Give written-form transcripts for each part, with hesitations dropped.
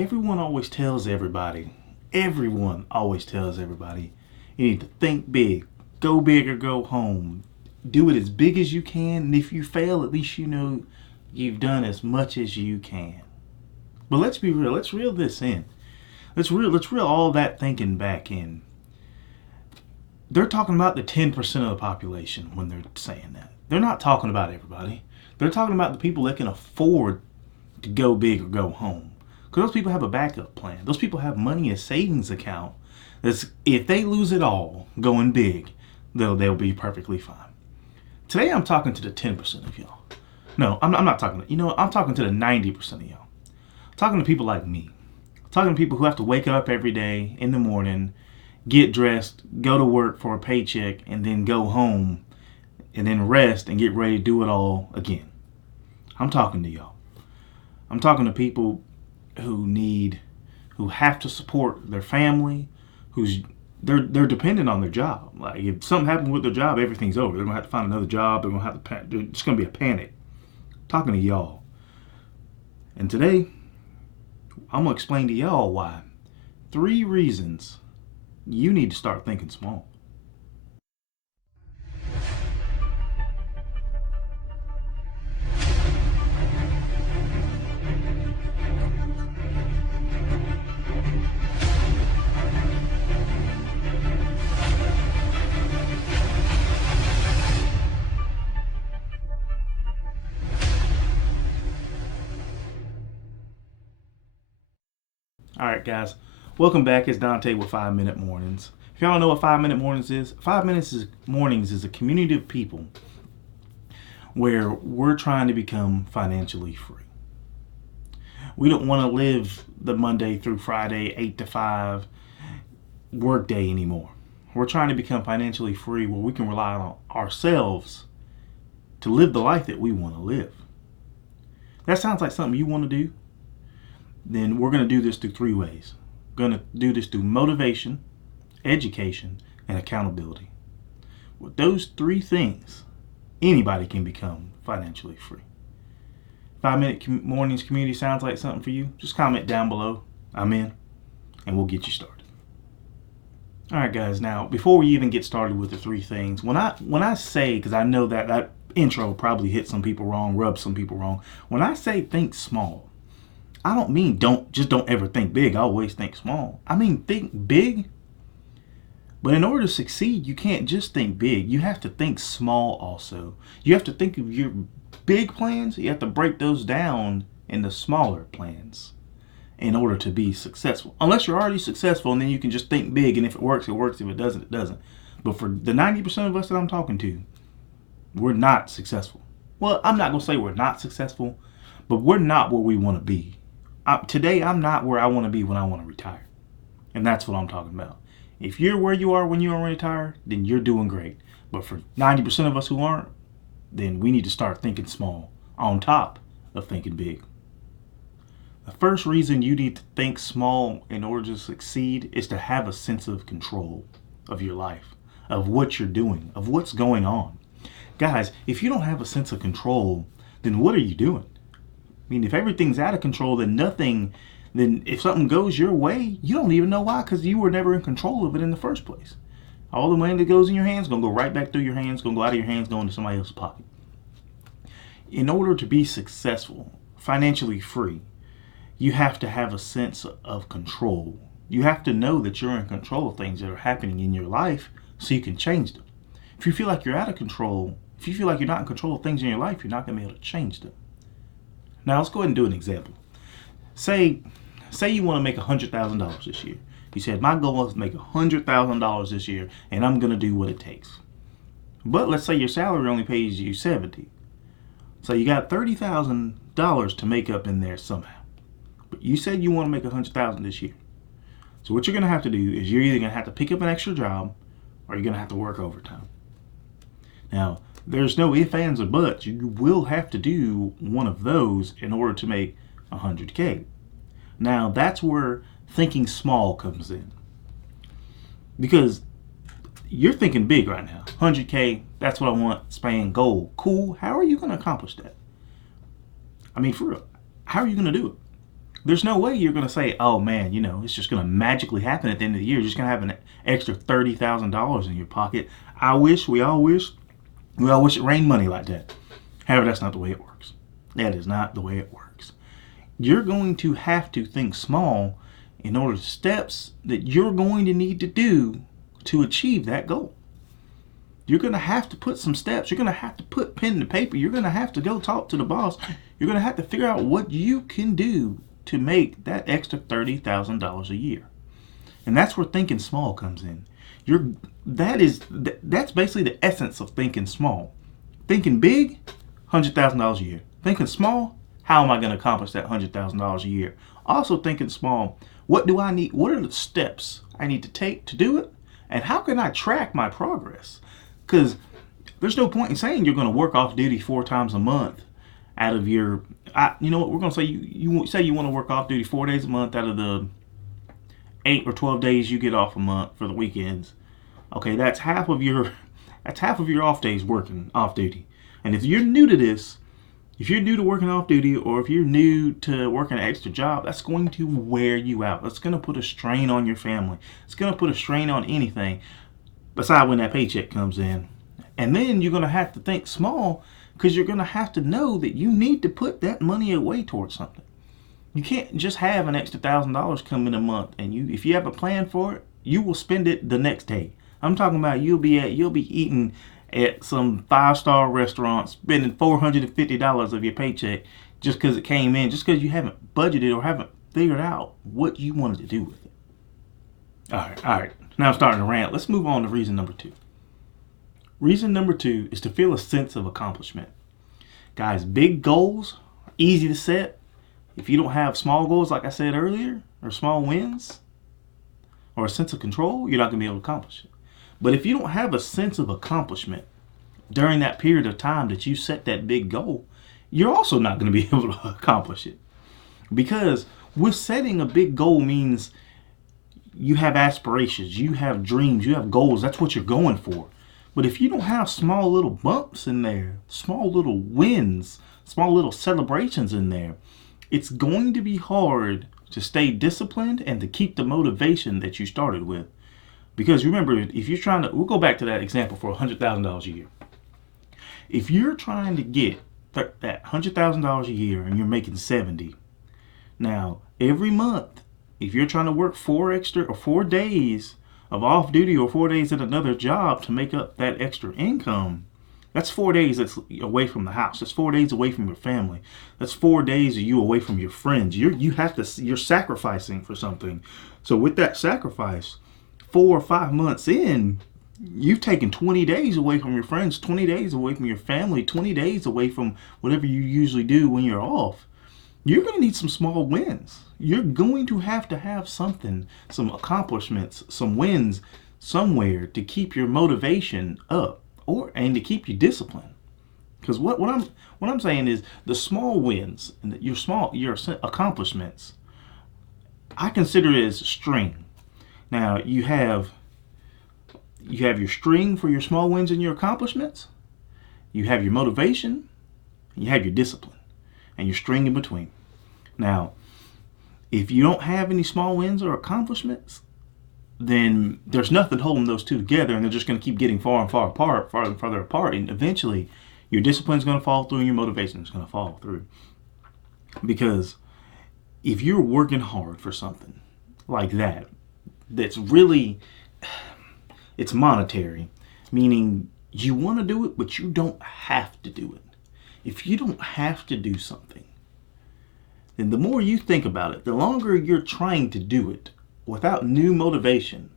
Everyone always tells everybody, you need to think big, go big or go home. Do it as big as you can, and if you fail, at least you know you've done as much as you can. But let's be real. Let's reel this in. Let's reel all that thinking back in. They're talking about the 10% of the population when they're saying that. They're not talking about everybody. They're talking about the people that can afford to go big or go home. Because those people have a backup plan. Those people have money in a savings account. That's, if they lose it all going big, they'll be perfectly fine. Today I'm talking to the 10% of y'all. No, I'm not talking to, I'm talking to the 90% of y'all. I'm talking to people like me. I'm talking to people who have to wake up every day in the morning, get dressed, go to work for a paycheck, and then go home and then rest and get ready to do it all again. I'm talking to y'all. I'm talking to people who have to support their family, they're dependent on their job. Like if something happens with their job, everything's over. They're gonna have to find another job. They're gonna have to. It's gonna be a panic. I'm talking to y'all, and today I'm gonna explain to y'all why 3 reasons you need to start thinking small. All right, guys, welcome back. It's Dante with 5 Minute Mornings. If y'all don't know what 5 Minute Mornings is, 5 Minutes Mornings is a community of people where we're trying to become financially free. We don't want to live the Monday through Friday, 8 to 5 work day anymore. We're trying to become financially free where we can rely on ourselves to live the life that we want to live. That sounds like something you want to do? Then we're going to do this through 3 ways. We're going to do this through motivation, education, and accountability. With those 3 things, anybody can become financially free. 5 Minute Mornings community sounds like something for you? Just comment down below. I'm in, and we'll get you started. All right, guys. Now, before we even get started with the 3 things, when I say, because I know that intro probably hit some people wrong, rubbed some people wrong. When I say think small, I don't mean don't ever think big. I always think small. I mean think big. But in order to succeed, you can't just think big. You have to think small also. You have to think of your big plans. You have to break those down into smaller plans in order to be successful. Unless you're already successful and then you can just think big, and if it works, it works. If it doesn't, it doesn't. But for the 90% of us that I'm talking to, we're not successful. Well, I'm not going to say we're not successful, but we're not where we want to be. Today, I'm not where I want to be when I want to retire. And that's what I'm talking about. If you're where you are when you want to retire, then you're doing great. But for 90% of us who aren't, then we need to start thinking small on top of thinking big. The first reason you need to think small in order to succeed is to have a sense of control of your life, of what you're doing, of what's going on. Guys, if you don't have a sense of control, then what are you doing? I mean, if everything's out of control, then if something goes your way, you don't even know why, because you were never in control of it in the first place. All the money that goes in your hands is going to go right back through your hands, going to go out of your hands, go into somebody else's pocket. In order to be successful, financially free, you have to have a sense of control. You have to know that you're in control of things that are happening in your life so you can change them. If you feel like you're out of control, if you feel like you're not in control of things in your life, you're not going to be able to change them. Now let's go ahead and do an example. Say you want to make $100,000 this year. You said, my goal is to make $100,000 this year, and I'm going to do what it takes. But let's say your salary only pays you $70,000. So you got $30,000 to make up in there somehow. But you said you want to make $100,000 this year. So what you're going to have to do is you're either going to have to pick up an extra job or you're going to have to work overtime. Now, there's no ifs, ands, or buts. You will have to do one of those in order to make $100K. Now, that's where thinking small comes in. Because you're thinking big right now. 100K, that's what I want. It's paying goal. Cool. How are you going to accomplish that? I mean, for real, how are you going to do it? There's no way you're going to say, oh man, it's just going to magically happen at the end of the year. You're just going to have an extra $30,000 in your pocket. We all wish it rained money like that. However, that's not the way it works. That is not the way it works. You're going to have to think small in order to steps that you're going to need to do to achieve that goal. You're going to have to put some steps. You're going to have to put pen to paper. You're going to have to go talk to the boss. You're going to have to figure out what you can do to make that extra $30,000 a year. And that's where thinking small comes in. That's basically the essence of thinking small. Thinking big, $100,000 a year. Thinking small, how am I going to accomplish that $100,000 a year? Also thinking small, what do I need? What are the steps I need to take to do it? And how can I track my progress? Because there's no point in saying you're going to work off duty 4 times a month out of your, you know what, we're going to say you say you want to work off duty 4 days a month out of the 8 or 12 days you get off a month for the weekends. Okay, that's half of your off days working off duty. And if you're new to this, if you're new to working off duty, or if you're new to working an extra job, that's going to wear you out. That's going to put a strain on your family. It's going to put a strain on anything besides when that paycheck comes in. And then you're going to have to think small, because you're going to have to know that you need to put that money away towards something. You can't just have an extra $1,000 come in a month, and if you have a plan for it, you will spend it the next day. I'm talking about you'll be eating at some 5-star restaurant, spending $450 of your paycheck just because it came in, just because you haven't budgeted or haven't figured out what you wanted to do with it. All right. Now I'm starting to rant. Let's move on to reason number 2. Reason number 2 is to feel a sense of accomplishment. Guys, big goals are easy to set. If you don't have small goals, like I said earlier, or small wins, or a sense of control, you're not going to be able to accomplish it. But if you don't have a sense of accomplishment during that period of time that you set that big goal, you're also not going to be able to accomplish it. Because with setting a big goal means you have aspirations, you have dreams, you have goals. That's what you're going for. But if you don't have small little bumps in there, small little wins, small little celebrations in there, it's going to be hard to stay disciplined and to keep the motivation that you started with. Because remember, if you're trying to, we'll go back to that example for $100,000 a year. If you're trying to get that $100,000 a year and you're making 70, now every month, if you're trying to work 4 days of off duty or 4 days at another job to make up that extra income, that's 4 days that's away from the house. That's 4 days away from your family. That's 4 days of you away from your friends. You're sacrificing for something. So with that sacrifice, 4 or 5 months in, you've taken 20 days away from your friends, 20 days away from your family, 20 days away from whatever you usually do when you're off. You're going to need some small wins. You're going to have something, some accomplishments, some wins somewhere to keep your motivation up and to keep you disciplined. Because what I'm saying is the small wins and your accomplishments, I consider it as a string. Now you have your string for your small wins and your accomplishments. You have your motivation. You have your discipline, and your string in between. Now, if you don't have any small wins or accomplishments, then there's nothing holding those two together, and they're just going to keep getting farther apart, and eventually your discipline is going to fall through and your motivation is going to fall through. Because if you're working hard for something like that, that's really, it's monetary, meaning you want to do it, but you don't have to do it. If you don't have to do something, then the more you think about it, the longer you're trying to do it without new motivation,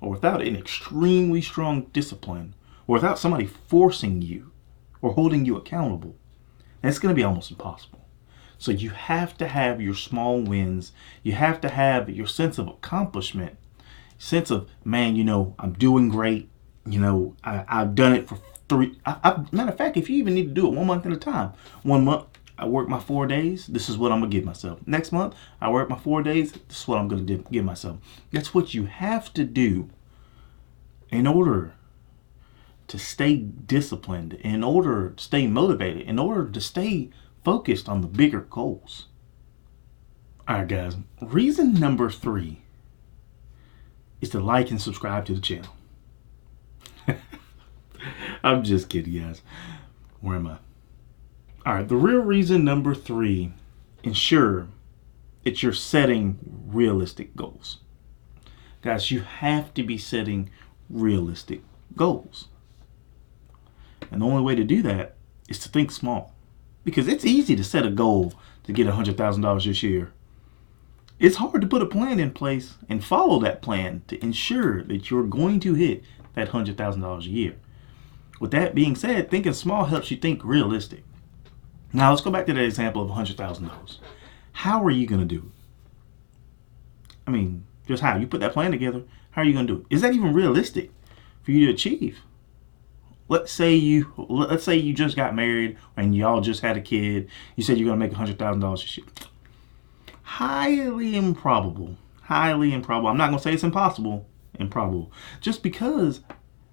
or without an extremely strong discipline, or without somebody forcing you or holding you accountable, then it's going to be almost impossible. So you have to have your small wins. You have to have your sense of accomplishment, sense of, man, I'm doing great. I've done it for 3. Matter of fact, if you even need to do it 1 month at a time, 1 month, I work my 4 days. This is what I'm going to give myself. Next month, I work my 4 days. This is what I'm going to give myself. That's what you have to do in order to stay disciplined, in order to stay motivated, in order to stay focused on the bigger goals. All right, guys. Reason number 3 is to like and subscribe to the channel. I'm just kidding, guys. Where am I? All right, the real reason number 3, ensure that you're setting realistic goals. Guys, you have to be setting realistic goals. And the only way to do that is to think small. Because it's easy to set a goal to get $100,000 this year. It's hard to put a plan in place and follow that plan to ensure that you're going to hit that $100,000 a year. With that being said, thinking small helps you think realistic. Now let's go back to that example of $100,000. How are you going to do it? I mean, just how? You put that plan together, how are you going to do it? Is that even realistic for you to achieve? Let's say you just got married and y'all just had a kid. You said you're going to make $100,000 this year. Highly improbable. Highly improbable. I'm not going to say it's impossible. Improbable. Just because,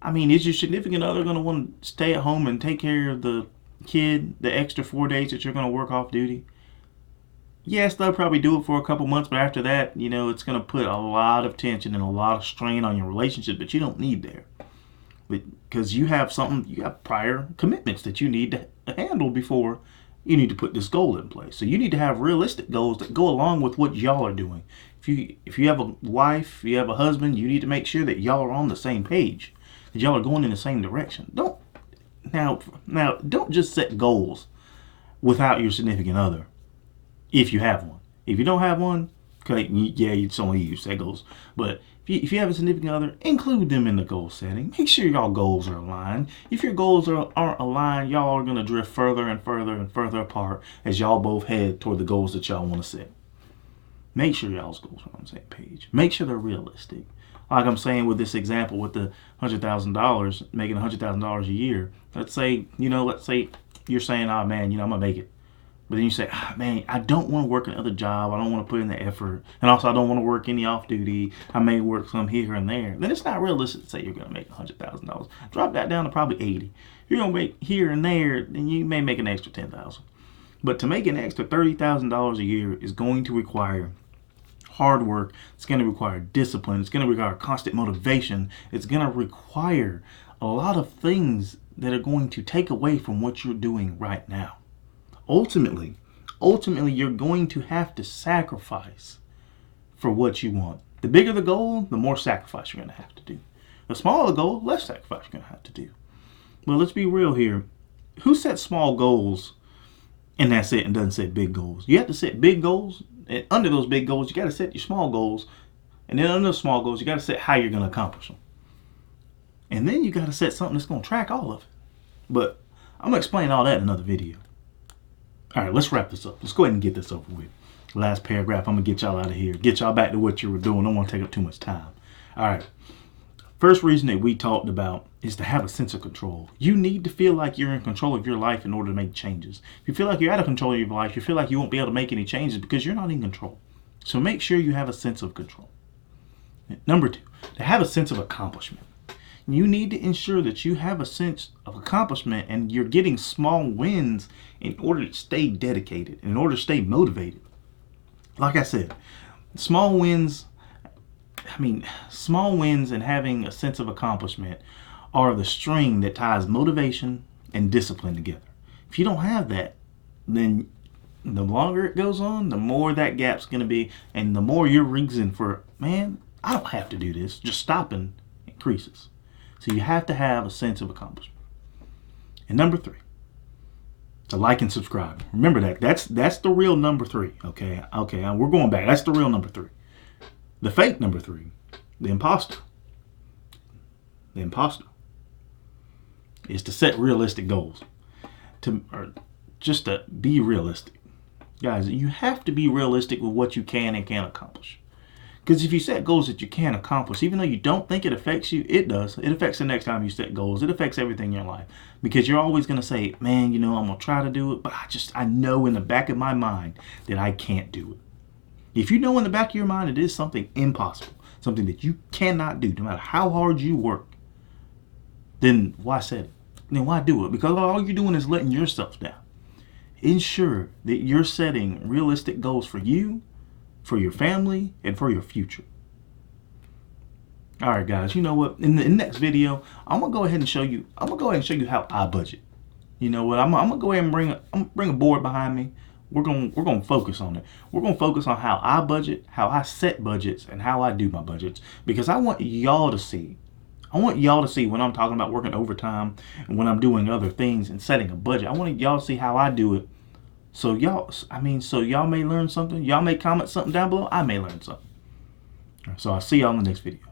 I mean, is your significant other going to want to stay at home and take care of the kid the extra 4 days that you're going to work off duty? Yes, they'll probably do it for a couple months, but after that, it's going to put a lot of tension and a lot of strain on your relationship that you don't need there. Because you have prior commitments that you need to handle before you need to put this goal in place. So you need to have realistic goals that go along with what y'all are doing. If you have a wife, if you have a husband, you need to make sure that y'all are on the same page, that y'all are going in the same direction. Don't just set goals without your significant other. If you have one. If you don't have one, okay, yeah, it's only you set goals. But if you have a significant other, include them in the goal setting. Make sure y'all goals are aligned. If your goals aren't aligned, y'all are going to drift further and further and further apart as y'all both head toward the goals that y'all want to set. Make sure y'all's goals are on the same page. Make sure they're realistic. Like I'm saying with this example with the $100,000, making $100,000 a year. Let's say you're saying, oh man, I'm going to make it. But then you say, man, I don't want to work another job. I don't want to put in the effort. And also, I don't want to work any off duty. I may work some here and there. Then it's not realistic to say you're going to make $100,000. Drop that down to probably 80. If you're going to make here and there, then you may make an extra $10,000. But to make an extra $30,000 a year is going to require hard work. It's going to require discipline. It's going to require constant motivation. It's going to require a lot of things that are going to take away from what you're doing right now. Ultimately, you're going to have to sacrifice for what you want. The bigger the goal, the more sacrifice you're going to have to do. The smaller the goal, less sacrifice you're going to have to do. But let's be real here. Who sets small goals and that's it and doesn't set big goals? You have to set big goals. And under those big goals, you got to set your small goals. And then under those small goals, you got to set how you're going to accomplish them. And then you got to set something that's going to track all of it. But I'm going to explain all that in another video. All right, let's wrap this up. Let's go ahead and get this over with. Last paragraph, I'm going to get y'all out of here. Get y'all back to what you were doing. I don't want to take up too much time. All right. First reason that we talked about is to have a sense of control. You need to feel like you're in control of your life in order to make changes. If you feel like you're out of control of your life, you feel like you won't be able to make any changes because you're not in control. So make sure you have a sense of control. Number 2, to have a sense of accomplishment. You need to ensure that you have a sense of accomplishment and you're getting small wins in order to stay dedicated, in order to stay motivated. Like I said, small wins and having a sense of accomplishment are the string that ties motivation and discipline together. If you don't have that, then the longer it goes on, the more that gap's going to be, and the more your reason for, man, I don't have to do this, just stopping increases. So you have to have a sense of accomplishment. And number 3, to like and subscribe. Remember that. That's the real number 3. Okay, we're going back. That's the real number 3. The fake number 3, the imposter. The imposter is to set realistic goals. Just to be realistic. Guys, you have to be realistic with what you can and can't accomplish. Because if you set goals that you can't accomplish, even though you don't think it affects you, it does. It affects the next time you set goals. It affects everything in your life. Because you're always going to say, man, I'm going to try to do it, but I know in the back of my mind that I can't do it. If you know in the back of your mind it is something impossible, something that you cannot do, no matter how hard you work, then why set it? Then why do it? Because all you're doing is letting yourself down. Ensure that you're setting realistic goals for you for your family, and for your future. All right, guys. You know what? In the next video, I'm gonna go ahead and show you. I'm gonna go ahead and show you how I budget. You know what? I'm gonna go ahead and bring a board behind me. We're gonna focus on it. We're gonna focus on how I budget, how I set budgets, and how I do my budgets. Because I want y'all to see. I want y'all to see when I'm talking about working overtime and when I'm doing other things and setting a budget. I want y'all to see how I do it. So y'all may learn something. Y'all may comment something down below. I may learn something. So I'll see y'all in the next video.